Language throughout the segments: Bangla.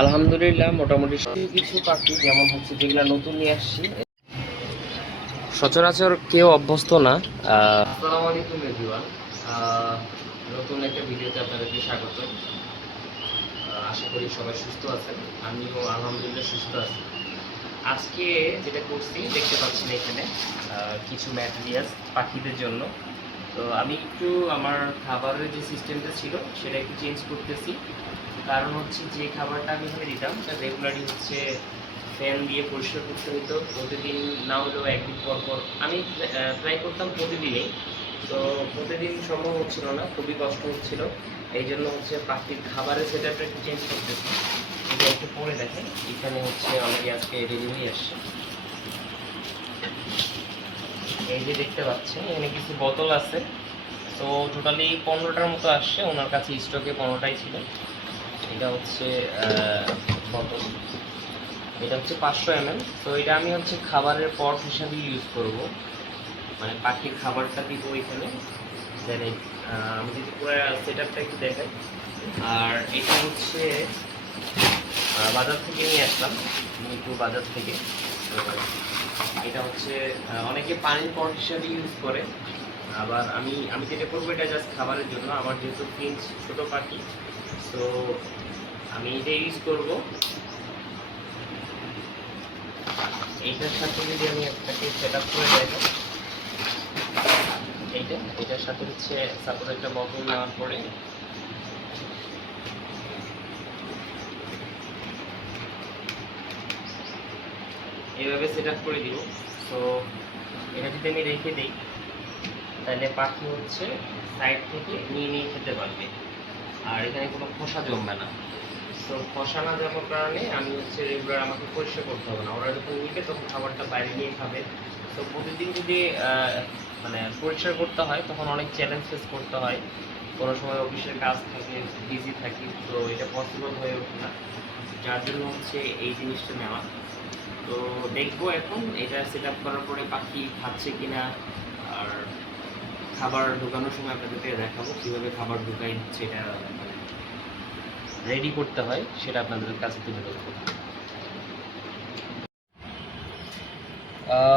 আলহামদুলিল্লাহ মোটামুটি কিছু পাখি যেমন হচ্ছে যেগুলো নতুন নিয়ে আসছি, সচরাচর কেউ অভ্যস্ত না। আসসালামু আলাইকুম এভরিওয়ান, নতুন একটা ভিডিওতে আপনাদেরকে স্বাগত। আশা করি সবাই সুস্থ আছেন, আমিও আলহামদুলিল্লাহ সুস্থ আছি। আজকে যেটা করছি দেখতে পাচ্ছেন এখানে কিছু ম্যাটেরিয়ালস পাখিদের জন্য। তো আমি একটু আমার খাবারের যে সিস্টেমটা ছিল সেটা একটু চেঞ্জ করতেছি। কারণ হচ্ছে যে খাবারটা আমি এখানে দিতাম সেটা রেগুলারই হচ্ছে ফ্যান দিয়ে পরিষ্কার করতে হতো, প্রতিদিন না হলেও একদিন পর পর। আমি ট্রাই করতাম প্রতিদিনই, তো প্রতিদিন সম্ভব হচ্ছিল না, খুবই কষ্ট হচ্ছিল। এই জন্য হচ্ছে পাখির খাবারের সেটআপটা একটু চেঞ্জ করতেছি। এটা একটু পরে দেখেন, এখানে হচ্ছে অনেকে আজকে রেডি হয়ে আসছে। এই যে দেখতে পাচ্ছেন এখানে কিছু বোতল আছে, তো টোটালি 15টার মতো আসছে, ওনার কাছে স্টকে 15টাই ছিল। এটা হচ্ছে বোতল, এটা হচ্ছে 500 ml। তো এটা আমি হচ্ছে খাবারের পট হিসাবে ইউজ করব, মানে পাখির খাবারটা দিব এখানে। দেন আমি যদি পুরো সেটআপটা একটু দেখাই। আর এটা হচ্ছে বাজার থেকে নিয়ে আসলাম, মিরপুর বাজার থেকে। তো এটা হচ্ছে অনেকে পানির পট হিসাবে ইউজ করে, আবার আমি আমি যেটা করবো এটা জাস্ট খাবারের জন্য। আমার যেহেতু ফিঞ্চ ছোটো পাখি, তো আমি এটা ইউজ করব। এইটার সাথে যদি আমি আপনাকে সেট আপ করে দেখাই, এটার সাথে হচ্ছে সাপোজ একটা বোতল নেওয়ার পরে এইভাবে সেট আপ করে দিব। তো এটা যদি আমি রেখে দিই তাহলে পাখি হচ্ছে সাইড থেকে নিয়ে নিয়ে খেতে পারবে, আর এখানে কোনো খোসা জমবে না। তো খোসা না যাওয়ার কারণে আমি হচ্ছে রেগুলার আমাকে পরিষ্কার করতে হবে না, ওরা যখন নিবে তখন খাবারটা বাইরে নিয়ে খাবে। তো প্রতিদিন যদি মানে পরিষ্কার করতে হয় তখন অনেক চ্যালেঞ্জ ফেস করতে হয়, কোনো সময় অফিসের কাজ থাকে, বিজি থাকি, তো এটা পসিবল হয়ে ওঠে না। যার জন্য হচ্ছে এই জিনিসটা নেওয়া। তো দেখবো এখন এটা সেট আপ করার পরে পাখি খাচ্ছে কিনা, আর খাবার ঢোকানোর সময় আপনাদেরকে দেখাবো কীভাবে খাবার ঢুকাই হচ্ছে এটা রেডি করতে হয়, সেটা আপনাদের কাছে তুলে ধরবো।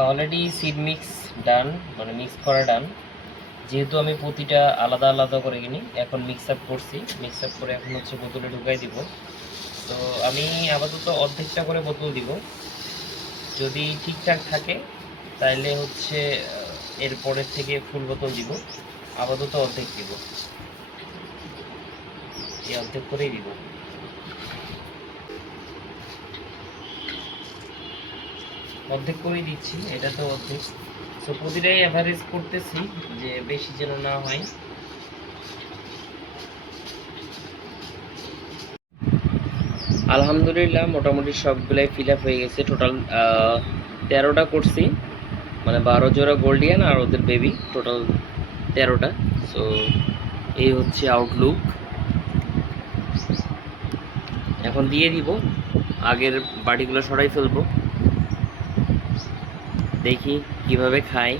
অলরেডি সিড মিক্স ডান, মানে মিক্স করা ডান। যেহেতু আমি প্রতিটা আলাদা আলাদা করে কিনি, এখন মিক্স আপ করছি, মিক্স আপ করে এখন হচ্ছে বোতলে ঢুকাই দিব। তো আমি আপাতত অর্ধেকটা করে বোতল দিব, যদি ঠিকঠাক থাকে তাইলে হচ্ছে এর পরের থেকে ফুল বোতল দিব। আপাতত অর্ধেক দিব, এই অর্ধেক করেই দিব। অর্ধেক করেই দিচ্ছি, এটা তো অর্ধেক। তো প্রতিটাই অ্যাভারেজ করতেছি যে বেশি যেন না হয়। আলহামদুলিল্লাহ মোটামুটি সবগুলাই ফিল আপ হয়ে গেছে। টোটাল 13টা করছি, মানে 12 জোড়া গোল্ডিয়ান আর ওদের বেবি, টোটাল 13টা। সো এই হচ্ছে আউটলুক। এখন দিয়ে দিব, আগের বাটিগুলো সরাই ফেলবো, দেখি কিভাবে খাই,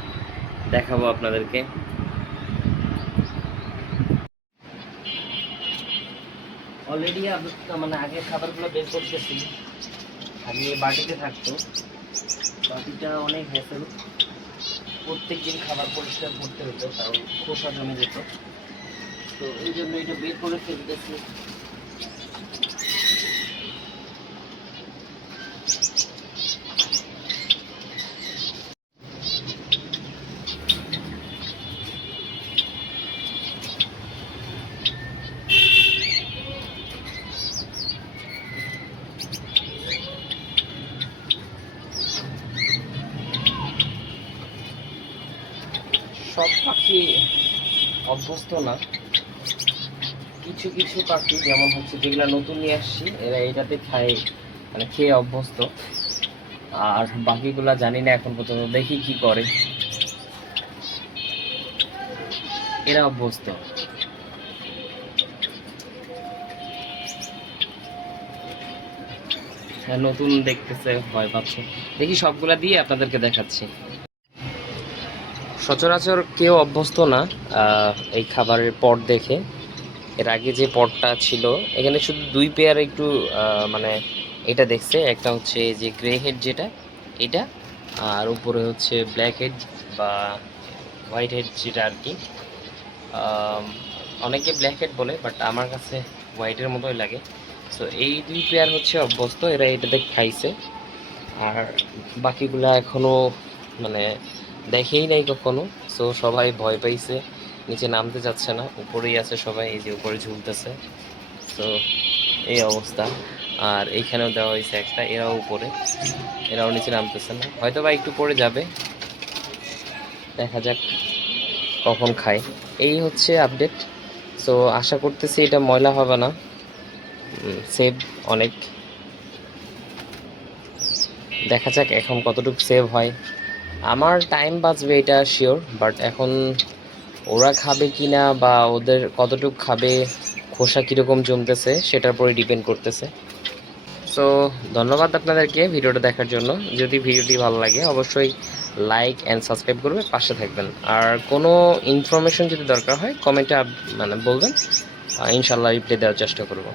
দেখাবো আপনাদেরকে। অলরেডি মানে আগের খাবারগুলো বের করতেছি, আগে বাটিতে থাকতো, বাটিটা অনেক হ্যাসেল, প্রত্যেক দিন খাবার পরিষ্কার করতে হতো কারণ খোসা জমে যেত। তো এই জন্য এটা বের করে ফেলতেছি। সব পাখি অভ্যস্ত না, কিছু কিছু পাখি যেমন হচ্ছে যেগুলো নতুন নিয়ে আসছি এরা এটাতে খায়, মানে খেয়ে অভ্যস্ত। আর বাকিগুলা জানি না এখন পর্যন্ত, দেখি কি করে। এরা অভ্যস্ত, নতুন দেখতেছে, ভয় পাচ্ছে। দেখি সবগুলা দিয়ে আপনাদেরকে দেখাচ্ছি। সচরাচর কেউ অভ্যস্ত না এই খাবারের পট দেখে, এর আগে যে পটটা ছিল এখানে শুধু 2 পেয়ার একটু মানে এটা দেখছে, একটা হচ্ছে এই যে গ্রে হেড যেটা এটা, আর উপরে হচ্ছে ব্ল্যাক হেড বা হোয়াইট হেড যেটা আর কি। আম, অনেকে ব্ল্যাক হেড বলে, বাট আমার কাছে হোয়াইটের মতোই লাগে। সো এই 2 পেয়ার হচ্ছে অভ্যস্ত, এরা এটাতে খাইছে। আর বাকিগুলা এখনো মানে দেখেই নাই কখনো। সো সবাই ভয় পাইছে, নিচে নামতে যাচ্ছে না, উপরেই আছে সবাই, এই যে উপরে ঝুলতেছে। তো এই অবস্থা। আর এইখানেও দেওয়া হয়েছে একটা, এরাও উপরে, এরাও নিচে নামতেছে না, হয়তো বা একটু পরে যাবে, দেখা যাক কখন খায়। এই হচ্ছে আপডেট। সো আশা করতেছি এটা ময়লা হবে না, সেভ অনেক। দেখা যাক এখন কতটুকু সেভ হয়। আমার টাইম বাঁচবে এটা শিওর, বাট এখন ওরা খাবে কি না বা ওদের কতটুকু খাবে, খোসা কীরকম জমতেছে সেটার উপরে ডিপেন্ড করতেছে। সো ধন্যবাদ আপনাদেরকে ভিডিওটা দেখার জন্য। যদি ভিডিওটি ভালো লাগে অবশ্যই লাইক অ্যান্ড সাবস্ক্রাইব করবে, পাশে থাকবেন। আর কোনো ইনফরমেশন যদি দরকার হয় কমেন্টে মানে বলবেন, ইনশাল্লাহ রিপ্লাই দেওয়ার চেষ্টা করব।